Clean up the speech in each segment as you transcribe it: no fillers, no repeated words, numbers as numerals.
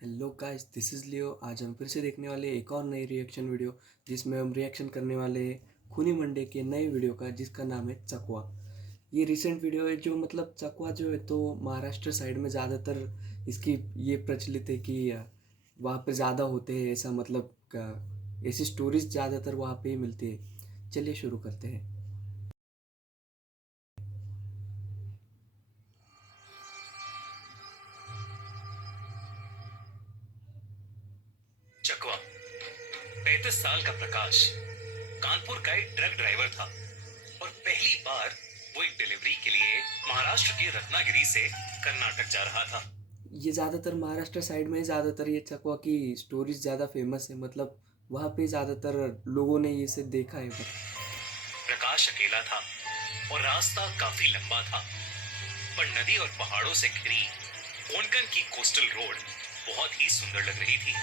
Hello guys, this is लियो। आज हम फिर से देखने वाले हैं एक और नई रिएक्शन वीडियो, जिसमें हम रिएक्शन करने वाले हैं खूनी मंडे के नए वीडियो का, जिसका नाम है चकवा। ये रिसेंट वीडियो है जो मतलब चकवा जो है तो महाराष्ट्र साइड में ज़्यादातर इसकी ये प्रचलित है कि वहाँ पे ज़्यादा होते हैं, ऐसा मतलब ऐसी स्टोरीज ज़्यादातर वहाँ पे ही मिलती है। चलिए शुरू करते हैं। चकवा 35 साल का प्रकाश कानपुर का एक ट्रक ड्राइवर था और पहली बार वो एक डिलीवरी के लिए महाराष्ट्र के रत्नागिरी से कर्नाटक जा रहा था। ये ज़्यादातर महाराष्ट्र साइड में ज़्यादातर ये चकवा की स्टोरीज ज़्यादा फेमस है, मतलब वहाँ पे ज़्यादातर लोगों ने ये से देखा है। प्रकाश अकेला था और रास्ता काफी लंबा था, पर नदी और पहाड़ों से घिरी कोंकण की कोस्टल रोड बहुत ही सुंदर लग रही थी।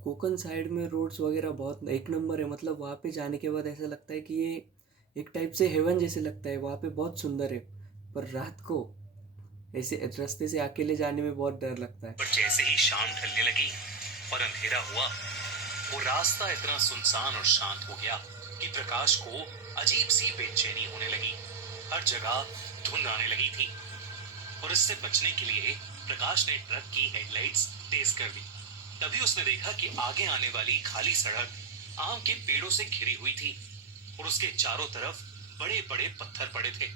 कोकन साइड में रोड्स वगैरह बहुत एक नंबर है, मतलब वहाँ पे जाने के बाद ऐसा लगता है कि ये एक टाइप से हेवन जैसे लगता है, वहाँ पे बहुत सुंदर है। पर रात को ऐसे रास्ते से अकेले जाने में बहुत डर लगता है। पर जैसे ही शाम ढलने लगी और अंधेरा हुआ, वो रास्ता इतना सुनसान और शांत हो गया कि प्रकाश को अजीब सी बेचैनी होने लगी। हर जगह धुंध आने लगी थी और इससे बचने के लिए प्रकाश ने ट्रक की हेडलाइट्स तेज कर दी। तभी उसने देखा कि आगे आने वाली खाली सड़क आम के पेड़ों से घिरी हुई थी और उसके चारों तरफ बड़े बड़े पत्थर पड़े थे,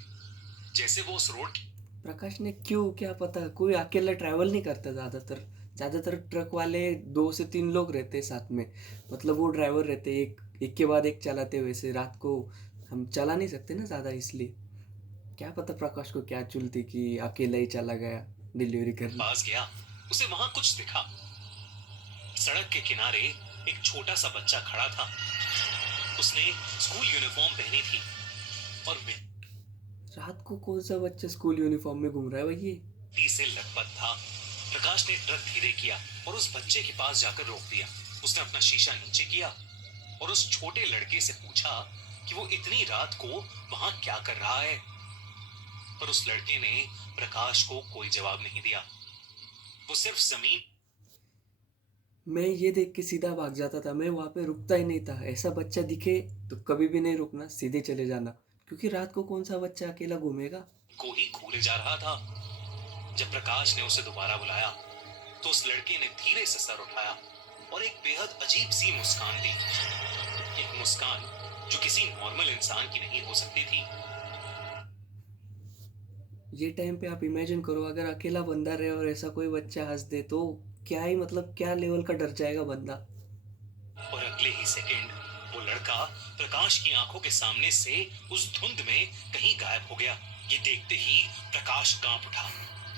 जैसे वो उस रोड। प्रकाश ने क्यों, क्या पता, कोई अकेला ट्रैवल नहीं करता ज़्यादातर। ज़्यादातर ट्रक वाले 2 से 3 लोग रहते हैं साथ में, मतलब वो ड्राइवर रहते हैं, एक एक के बाद एक चलाते। वैसे रात को हम चला नहीं सकते ना ज़्यादा, इसलिए क्या पता प्रकाश को क्या चुलती कि अकेला ही चला गया डिलीवरी करने। पास गया, उसे वहां कुछ दिखा। सड़क के किनारे एक छोटा सा बच्चा खड़ा था। उसने स्कूल यूनिफॉर्म पहनी थी और रात को कौन सा बच्चा स्कूल यूनिफॉर्म में घूम रहा है भाई ये? मिट्टी से लथपथ था। प्रकाश ने ट्रक धीरे किया और उस बच्चे के पास जाकर रोक दिया। उसने अपना शीशा नीचे किया और उस छोटे लड़के से पूछा कि वो इतनी रात को वहां क्या कर रहा है। पर उस लड़के ने प्रकाश को कोई जवाब नहीं दिया। वो सिर्फ जमीन। मैं ये देख के सीधा भाग जाता था, मैं वहाँ पे रुकता ही नहीं था। ऐसा बच्चा दिखे तो कभी भी नहीं रुकना, सीधे चले जाना, क्योंकि रात को कौन सा बच्चा अकेला घूमेगा। को ही घूरे जा रहा था। जब प्रकाश ने उसे दोबारा बुलाया तो उस लड़के ने धीरे से सर उठाया और एक बेहद अजीब सी मुस्कान दी। एक मुस्कान जो किसी नॉर्मल इंसान की नहीं हो सकती थी। ये टाइम पे आप इमेजिन करो, अगर अकेला बंदा रहे और ऐसा कोई बच्चा हंस दे तो क्या ही, मतलब क्या लेवल का डर जाएगा बंदा। और अगले ही सेकंड वो लड़का प्रकाश की आंखों के सामने से उस धुंध में कहीं गायब हो गया। ये देखते ही प्रकाश कांप उठा।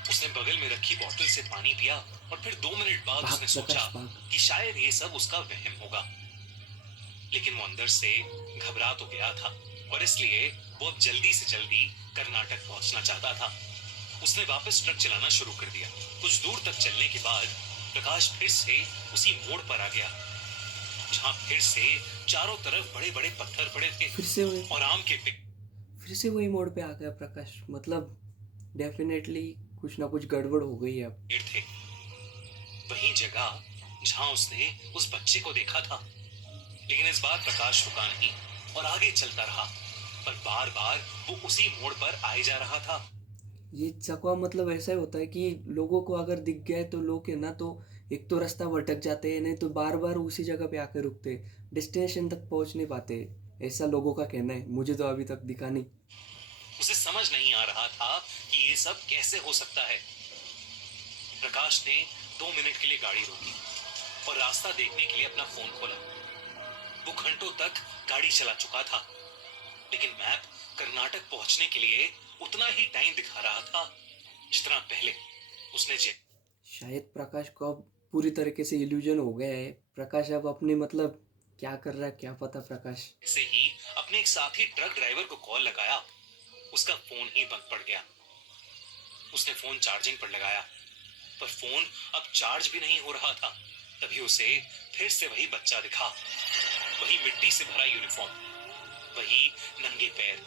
उसने बगल में रखी बोतल से पानी पिया और फिर 2 मिनट बाद भाग उसने सोचा प्रकाश भाग। कि शायद ये सब उसका वहम होगा। लेकिन वो अंदर से घबरा तो गया था और इसलिए वो अब जल्दी से जल्दी कर्नाटक पहुंचना चाहता था। उसने वापस ट्रक चलाना शुरू कर दिया। कुछ दूर तक चलने के बाद प्रकाश फिर से उसी मोड़ पर आ गया, जहां फिर से चारों तरफ बड़े बड़े पत्थर पड़े थे फिर से वही और आम के पेड़ फिर से वही मोड़ पे आ गया प्रकाश, मतलब डेफिनेटली कुछ ना कुछ गड़बड़ हो गई है अब। थे। वही जगह जहां उसने उस बच्चे को देखा था। लेकिन इस बार प्रकाश रुका नहीं और आगे चलता रहा, पर बार बार वो उसी मोड़ पर आए जा रहा था। ये चकवा मतलब ऐसा ही होता है कि लोगों को अगर दिख गया है तो लोग है ना, तो एक तो रास्ता भटक जाते हैं, नहीं तो बार बार उसी जगह पे आकर रुकते हैं, डेस्टिनेशन तक पहुंच नहीं पाते। ऐसा लोगों का कहना है, मुझे तो अभी तक दिखा नहीं। उसे समझ नहीं आ रहा था कि ये सब कैसे हो सकता है। प्रकाश ने 2 मिनट के लिए गाड़ी रोकी और रास्ता देखने के लिए अपना फोन खोला। वो घंटों तक गाड़ी चला चुका था, लेकिन मैप कर्नाटक पहुंचने के लिए उतना ही टाइम दिखा रहा था जितना पहले उसने शायद प्रकाश को अब पूरी तरीके से इल्यूजन हो गया है। प्रकाश अब अपनी मतलब क्या कर रहा है क्या पता प्रकाश। जैसे ही अपने एक साथी ट्रक ड्राइवर को कॉल लगाया, उसका फोन ही बंद पड़ गया। उसने फोन चार्जिंग पर लगाया, पर फोन अब चार्ज भी नहीं हो रहा था। तभी उसे फिर से वही बच्चा दिखा, वही मिट्टी से भरा यूनिफॉर्म, वही नंगे पैर,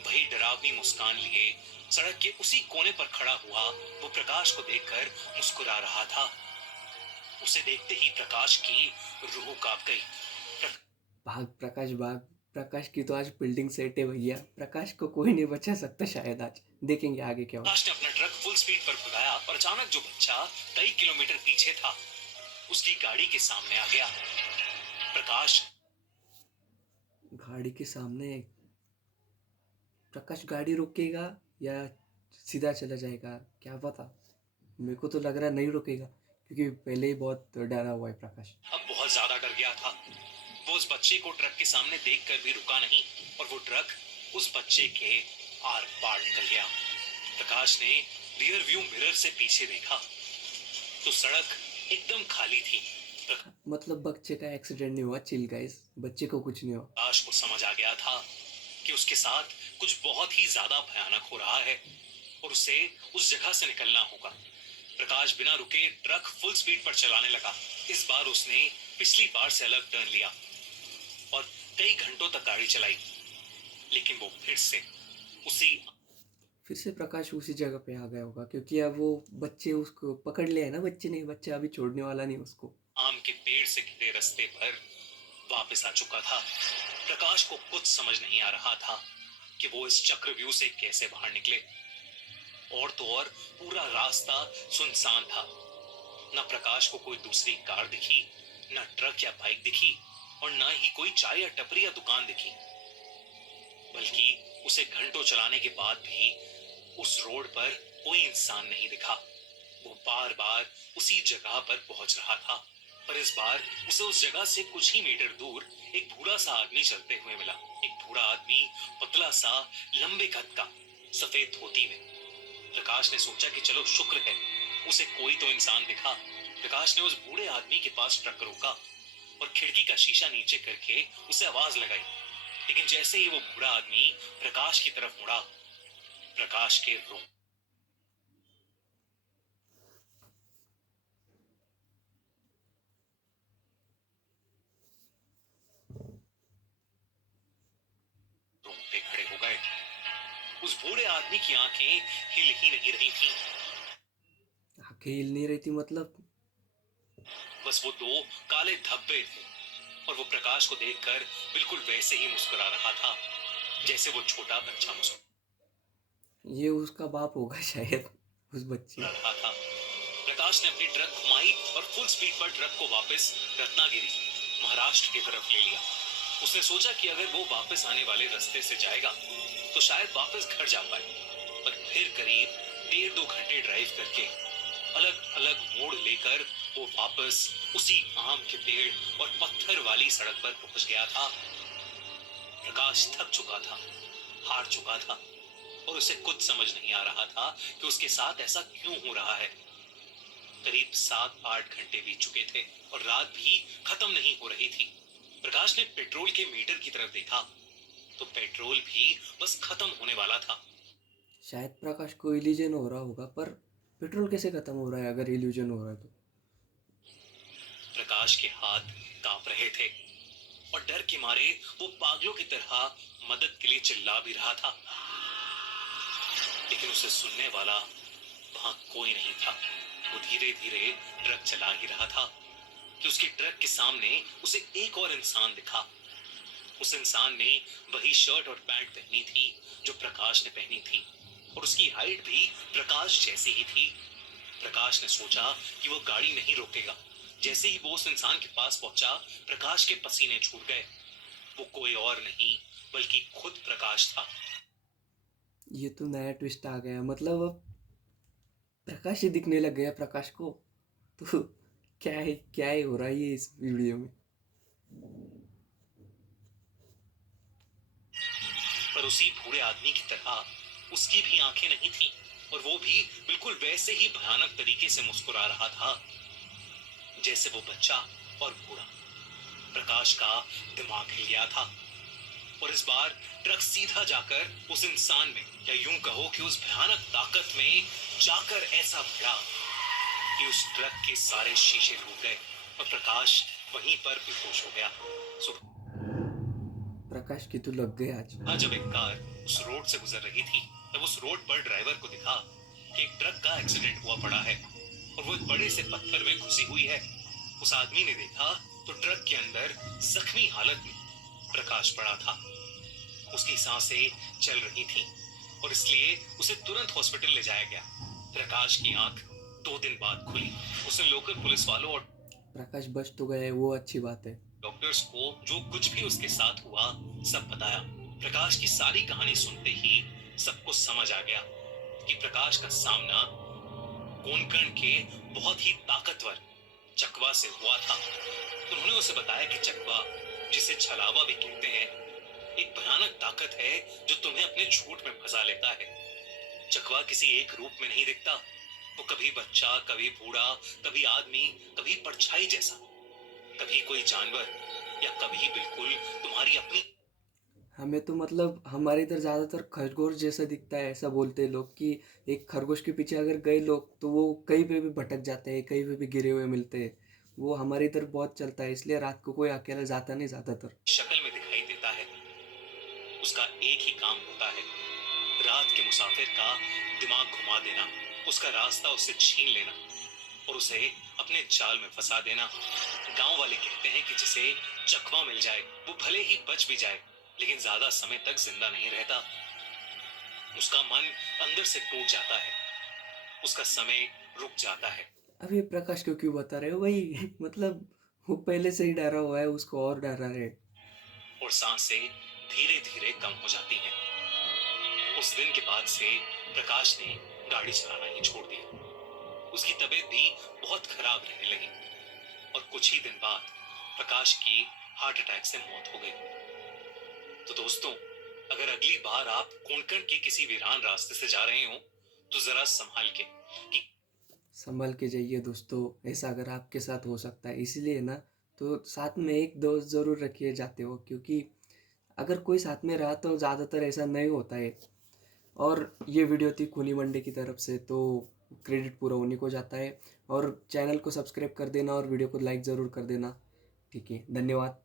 वही डरावनी मुस्कान लिए सड़क के उसी कोने पर खड़ा हुआ वो प्रकाश को देखकर मुस्कुरा रहा था। उसे देखते ही प्रकाश की रूह कांप गई। भाग प्रकाश भाग। प्रकाश की तो आज बिल्डिंग सेट है भैया। प्रकाश को कोई नहीं बचा सकता शायद आज। देखेंगे आगे क्या होगा। प्रकाश ने अपना ट्रक फुल स्पीड पर भगाया और अचानक जो बच्चा कई किलोमीटर पीछे था उसकी गाड़ी के सामने आ गया। प्रकाश गाड़ी के सामने। प्रकाश गाड़ी रोकेगा या सीधा चला जाएगा क्या पता। मेरे को तो लग रहा है नहीं रुकेगा क्योंकि पहले ही बहुत डरा हुआ है प्रकाश। अब बहुत ज्यादा डर गया था। वो उस बच्चे को ट्रक के सामने देखकर भी रुका नहीं और वो ट्रक उस बच्चे के आर पार निकल गया। प्रकाश ने रियर व्यू मिरर से पीछे देखा तो सड़क एकदम खाली थी। मतलब बच्चे का एक्सीडेंट नहीं हुआ। चिल गाइस, बच्चे को कुछ नहीं हुआ। प्रकाश को समझ आ गया था कि उसके साथ कुछ बहुत ही ज्यादा भयानक हो रहा है और उसे उस जगह से निकलना होगा। प्रकाश बिना रुके ट्रक फुल स्पीड पर चलाने लगा। इस बार उसने पिछली बार से अलग टर्न लिया और कई घंटों तक गाड़ी चलाई, लेकिन वो फिर से प्रकाश उसी जगह पे आ गया होगा क्योंकि अब वो बच्चे उसको पकड़ लिया है ना। बच्चे नहीं, बच्चा अभी छोड़ने वाला नहीं उसको। आम के पेड़ से घिरे रास्ते पर वापस आ चुका था। प्रकाश को कुछ समझ नहीं आ रहा था कि वो इस चक्रव्यूह से कैसे बाहर निकले। और तो और पूरा रास्ता सुनसान था। न प्रकाश को कोई दूसरी कार दिखी, न ट्रक या बाइक दिखी और न ही कोई चाय या टपरी या दुकान दिखी। बल्कि उसे घंटों चलाने के बाद भी उस रोड पर कोई इंसान नहीं दिखा। वो बार बार उसी जगह पर पहुंच रहा था, पर इस बार उसे उस जगह से कुछ ही मीटर दूर एक बूढ़ा सा आदमी चलते हुए मिला। एक बूढ़ा आदमी, पतला सा, लंबे कद का, सफेद धोती में। प्रकाश ने सोचा कि चलो शुक्र है उसे कोई तो इंसान दिखा। प्रकाश ने उस बूढ़े आदमी के पास ट्रक रोका और खिड़की का शीशा नीचे करके उसे आवाज लगाई। लेकिन जैसे ही वो बूढ़ा आदमी प्रकाश की तरफ मुड़ा, प्रकाश के रोंगटे खड़े हो गए। उस बूढ़े आदमी की आंखें हिल ही नहीं रही थी। आंखें हिल नहीं रही थी मतलब। बस वो दो काले धब्बे थे और वो प्रकाश को देखकर बिल्कुल वैसे ही मुस्कुरा रहा था जैसे वो छोटा बच्चा मुस्कुरा ये उसका बाप होगा शायद, उस बच्चे। रहा था। प्रकाश ने अपनी ट्रक घुमाई और फुल स्पीड पर ट्रक को वापस रत्नागिरी, महाराष्ट्र की तरफ ले लिया। उसने सोचा कि अगर वो वापस आने वाले रास्ते से जाएगा तो शायद वापस घर जा पाए। पर फिर करीब 1.5-2 घंटे ड्राइव करके अलग अलग मोड़ लेकर वो वापस उसी आम के पेड़ और पत्थर वाली सड़क पर पहुंच गया था। प्रकाश थक चुका था, हार चुका था और उसे कुछ समझ नहीं आ रहा था कि उसके साथ ऐसा क्यों हो रहा है। करीब 7-8 घंटे बीत चुके थे और रात भी खत्म नहीं हो रही थी। प्रकाश ने पेट्रोल के मीटर की तरफ देखा तो पेट्रोल भी बस खत्म होने वाला था। शायद प्रकाश को इल्यूजन हो रहा होगा, पर पेट्रोल कैसे खत्म हो रहा है अगर इल्यूजन हो रहा है तो। प्रकाश के हाथ कांप रहे थे और डर के मारे वो पागलों की तरह मदद के लिए चिल्ला भी रहा था, लेकिन उसे सुनने वाला वहां कोई नहीं था। वो धीरे धीरे ट्रक चला ही रहा था कि उसकी ट्रक के सामने उसे एक और इंसान दिखा। उस इंसान ने वही शर्ट और पैंट पहनी थी जो प्रकाश ने पहनी थी और उसकी हाइट भी प्रकाश जैसी ही थी। प्रकाश ने सोचा कि वो गाड़ी नहीं रोकेगा। जैसे ही वो उस इंसान के पास पहुंचा, प्रकाश के पसीने छूट गए। वो कोई और नहीं बल्कि खुद प्रकाश था। ये तो नया ट्विस्ट आ गया। मतलब अब प्रकाश ही दिखने लग गया प्रकाश को। तो क्या है हो रहा है ये इस वीडियो में। पर उसी बूढ़े आदमी की तरह उसकी भी आंखें नहीं थी और वो भी बिल्कुल वैसे ही भयानक तरीके से मुस्कुरा रहा था जैसे वो बच्चा और बूढ़ा। प्रकाश का दिमाग हिल गया था और इस बार ट्रक सीधा जाकर उस इंसान में, या यूं कहो कि उस भयानक ताकत में जाकर ऐसा भिड़ा कि उस ट्रक के सारे शीशे टूट गए और प्रकाश वहीं पर बेहोश हो गया। प्रकाश की तो लग गई आज। हाँ, जब एक कार उस रोड से गुजर रही थी तब उस रोड पर ड्राइवर को दिखा कि एक ट्रक का एक्सीडेंट हुआ पड़ा है और वो एक बड़े से पत्थर में घुसी हुई है। उस आदमी ने देखा तो ट्रक के अंदर जख्मी हालत में प्रकाश पड़ा था। उसकी सांसें चल रही थीं और इसलिए उसे तुरंत हॉस्पिटल ले जाया गया। प्रकाश की आंख 2 दिन बाद खुली। उसने लोकल पुलिस वालों और प्रकाश बच तो गए, वो अच्छी बात है। डॉक्टर्स को जो कुछ भी उसके साथ हुआ सब बताया। प्रकाश की सारी कहानी सुनते ही सबको समझ आ गया कि प्रकाश का सामना कोंकण के बहुत ही ताकतवर चकवा से हुआ था। उन्होंने उसे बताया कि चकवा, जिसे छलावा भी कहते हैं, एक भयानक ताकत है जो तुम्हें अपने झूठ में फंसा लेता है। चकवा किसी एक रूप में नहीं दिखता। वो कभी बच्चा, कभी बूढ़ा, कभी आदमी, कभी परछाई जैसा, कभी कोई जानवर या कभी बिल्कुल तुम्हारी अपनी। हमें तो मतलब हमारे इधर ज़्यादातर खरगोश जैसा दिखता है, ऐसा बोलते हैं लोग कि एक खरगोश के पीछे अगर गए लोग तो वो कहीं पे भी भटक जाते हैं, कहीं पे भी गिरे हुए मिलते हैं। वो हमारे इधर बहुत चलता है, इसलिए रात को कोई अकेला जाता नहीं ज़्यादातर। शक्ल में दिखाई देता है। उसका एक ही काम होता है, रात के मुसाफिर का दिमाग घुमा देना, उसका रास्ता उससे छीन लेना और उसे अपने जाल में फंसा देना। गांव वाले कहते हैं कि जिसे चकवा मिल जाए वो भले ही बच भी जाए लेकिन ज्यादा समय तक जिंदा नहीं रहता। उसका मन अंदर से टूट जाता है, उसका समय रुक जाता है अब ये प्रकाश को क्यों बता रहे हो भाई? मतलब वो पहले से ही डरा हुआ है, उसको और डरा रहे। और सांसें धीरे धीरे कम हो जाती हैं। उस दिन के बाद से प्रकाश ने गाड़ी चलाना ही छोड़ दिया। उसकी तबीयत भी बहुत खराब रहने लगी और कुछ ही दिन बाद प्रकाश की हार्ट अटैक से मौत हो गई। तो दोस्तों, अगर अगली बार आप कोंकण के किसी वीरान रास्ते से जा रहे हो तो जरा संभाल के कि संभल के जाइए दोस्तों, ऐसा अगर आपके साथ हो सकता है, इसीलिए ना तो साथ में एक दोस्त ज़रूर रखिए जाते हो, क्योंकि अगर कोई साथ में रहा तो ज़्यादातर ऐसा नहीं होता है। और ये वीडियो थी खूनी मंडे की तरफ से, तो क्रेडिट पूरा उन्हीं को जाता है। और चैनल को सब्सक्राइब कर देना और वीडियो को लाइक ज़रूर कर देना। ठीक है, धन्यवाद।